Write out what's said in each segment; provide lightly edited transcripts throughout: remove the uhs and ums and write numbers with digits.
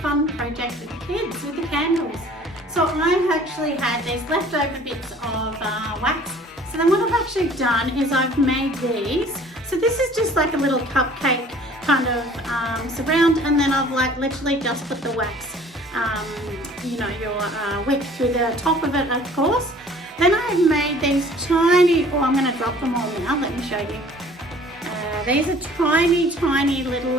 fun project with the kids, with the candles. So I've actually had these leftover bits of wax. So then what I've actually done is I've made these. So this is just like a little cupcake kind of surround, and then I've like literally just put the wax, you know, your wick through the top of it, of course. Then I've made these tiny, oh, I'm going to drop them all now, let me show you. These are tiny little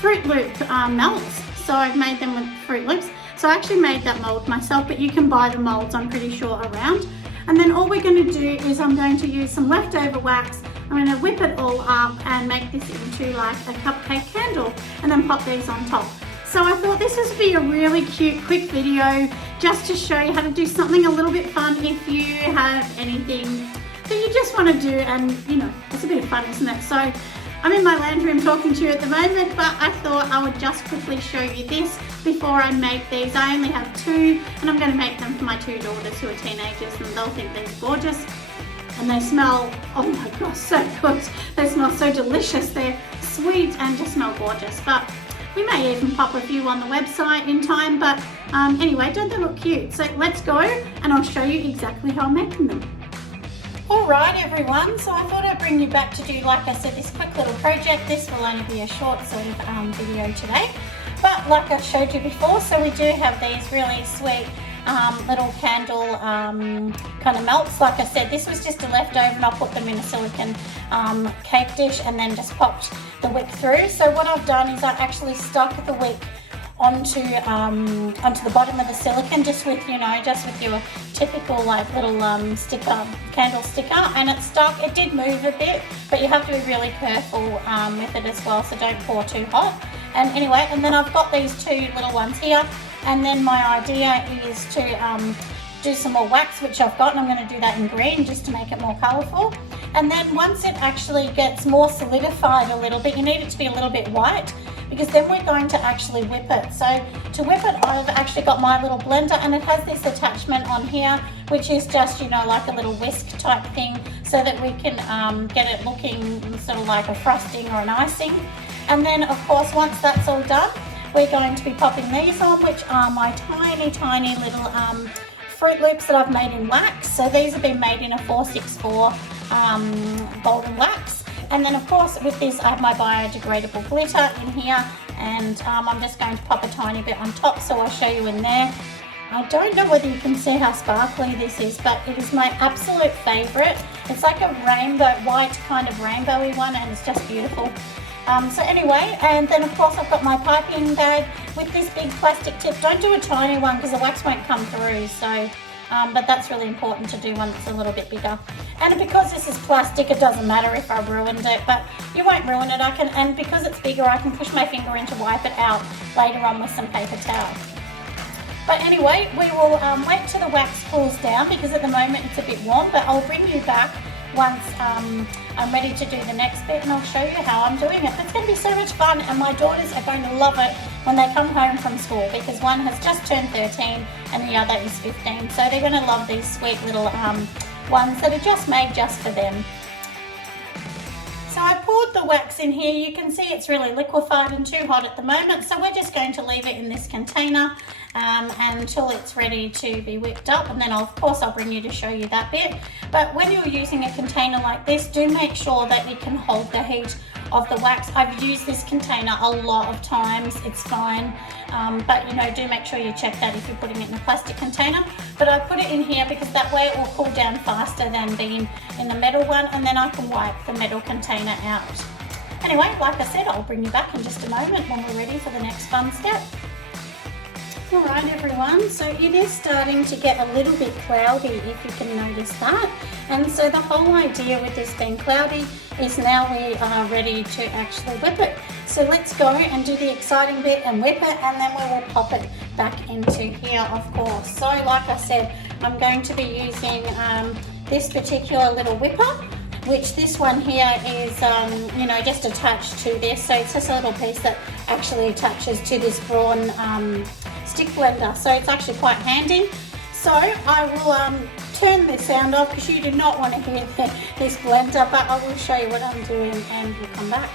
Fruit Loop melts. So I've made them with Fruit Loops. So I actually made that mold myself, but you can buy the molds, I'm pretty sure, around. And then all we're going to do is I'm going to use some leftover wax. I'm going to whip it all up and make this into like a cupcake candle, and then pop these on top. So I thought this would be a really cute, quick video just to show you how to do something a little bit fun if you have anything that you just want to do, and you know, it's a bit of fun, isn't it? So I'm in my lounge room talking to you at the moment, but I thought I would just quickly show you this before I make these. I only have 2, and I'm going to make them for my 2 daughters who are teenagers, and they'll think they're gorgeous. And they smell, oh my gosh, so good. They smell so delicious. They're sweet and just smell gorgeous. But we may even pop a few on the website in time. But anyway, don't they look cute? So let's go and I'll show you exactly how I'm making them. Alright everyone, so I thought I'd bring you back to do, like I said, this quick little project. This will only be a short sort of video today. But like I showed you before, so we do have these really sweet little candle kind of melts. Like I said, this was just a leftover, and I'll put them in a silicone cake dish and then just popped the wick through. So what I've done is I actually stuck the wick onto the bottom of the silicone, just with, you know, just with your typical like little sticker, candle sticker, and it stuck. It did move a bit, but you have to be really careful with it as well, so don't pour too hot. And anyway, and then I've got these 2 little ones here, and then my idea is to do some more wax, which I've got, and I'm going to do that in green just to make it more colourful. And then once it actually gets more solidified a little bit, you need it to be a little bit white, because then we're going to actually whip it. So to whip it, I've actually got my little blender, and it has this attachment on here, which is just, you know, like a little whisk type thing, so that we can get it looking sort of like a frosting or an icing. And then of course, once that's all done, we're going to be popping these on, which are my tiny little Fruit Loops that I've made in wax. So these have been made in a 464 golden wax. And then of course with this I have my biodegradable glitter in here, and I'm just going to pop a tiny bit on top, so I'll show you in there. I don't know whether you can see how sparkly this is, but it is my absolute favourite. It's like a rainbow, white kind of rainbowy one, and it's just beautiful. So anyway, and then of course I've got my piping bag with this big plastic tip. Don't do a tiny one because the wax won't come through, so but that's really important to do one that's a little bit bigger. And because this is plastic, it doesn't matter if I ruined it, but you won't ruin it. I can, and because it's bigger, I can push my finger in to wipe it out later on with some paper towel. But anyway, we will wait till the wax cools down, because at the moment it's a bit warm, but I'll bring you back once I'm ready to do the next bit, and I'll show you how I'm doing it. It's going to be so much fun, and my daughters are going to love it when they come home from school, because one has just turned 13 and the other is 15. So they're going to love these sweet little ones that are just made just for them. So I poured the wax in here. You can see it's really liquefied and too hot at the moment, so we're just going to leave it in this container until it's ready to be whipped up, and then of course I'll bring you to show you that bit. But when you're using a container like this, do make sure that it can hold the heat of the wax. I've used this container a lot of times, it's fine, but you know, do make sure you check that if you're putting it in a plastic container. But I put it in here because that way it will cool down faster than being in the metal one, and then I can wipe the metal container out. Anyway, like I said, I'll bring you back in just a moment when we're ready for the next fun step. Alright everyone, so it is starting to get a little bit cloudy, if you can notice that. And so the whole idea with this being cloudy is now we are ready to actually whip it. So let's go and do the exciting bit and whip it, and then we will pop it back into here, of course. So like I said, I'm going to be using this particular little whipper, which this one here is, you know, just attached to this. So it's just a little piece that actually attaches to this brawn stick blender. So it's actually quite handy. So I will turn the sound off because you do not want to hear this blender, but I will show you what I'm doing and we'll come back.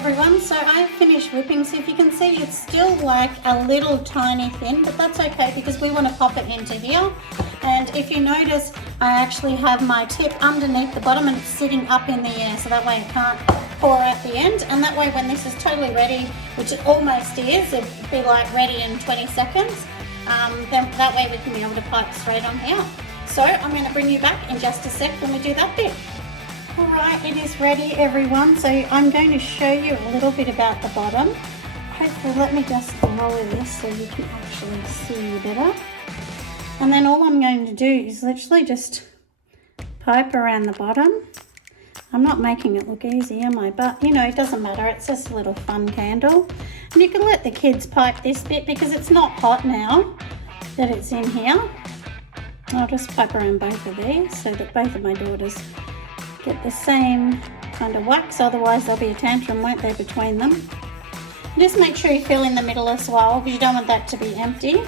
everyone, so I've finished whipping. So if you can see, it's still like a little tiny thin, but that's okay because we want to pop it into here. And if you notice, I actually have my tip underneath the bottom and it's sitting up in the air, so that way it can't pour out the end. And that way when this is totally ready, which it almost is, it'll be like ready in 20 seconds, then that way we can be able to pipe straight on here. So I'm going to bring you back in just a sec when we do that bit. Alright, it is ready everyone, so I'm going to show you a little bit about the bottom. Hopefully, let me just lower this so you can actually see better. And then all I'm going to do is literally just pipe around the bottom. I'm not making it look easy, am I? But, you know, it doesn't matter, it's just a little fun candle. And you can let the kids pipe this bit because it's not hot now that it's in here. I'll just pipe around both of these so that both of my daughters get the same kind of wax, otherwise there'll be a tantrum, won't there, between them. Just make sure you fill in the middle as well because you don't want that to be empty.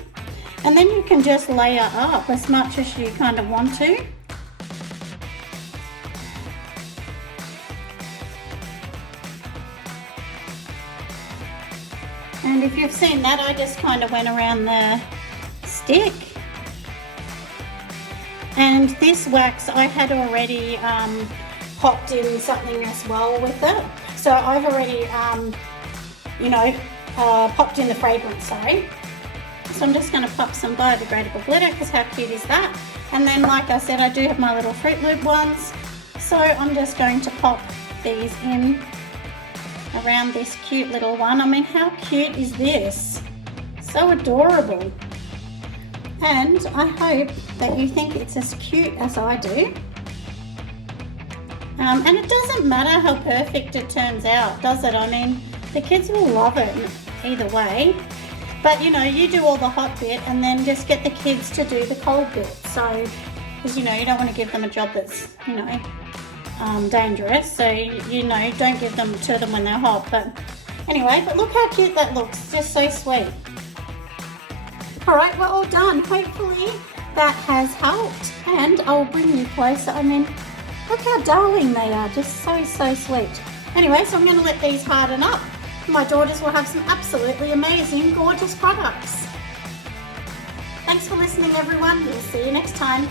And then you can just layer up as much as you kind of want to. And if you've seen that, I just kind of went around the stick. And this wax I had already popped in something as well with it. So I've already, popped in the fragrance, sorry. So I'm just going to pop some biodegradable glitter because how cute is that? And then like I said, I do have my little Fruit Loop ones. So I'm just going to pop these in around this cute little one. I mean, how cute is this? So adorable. And I hope that you think it's as cute as I do. And it doesn't matter how perfect it turns out, does it? I mean, the kids will love it either way. But, you know, you do all the hot bit and then just get the kids to do the cold bit. So, because, you know, you don't want to give them a job that's, you know, dangerous. So, you know, don't give them to them when they're hot. But anyway, but look how cute that looks. Just so sweet. Alright, we're all done. Hopefully that has helped. And I'll bring you closer. I mean, look how darling they are. Just so, so sweet. Anyway, so I'm going to let these harden up. My daughters will have some absolutely amazing, gorgeous products. Thanks for listening, everyone. We'll see you next time.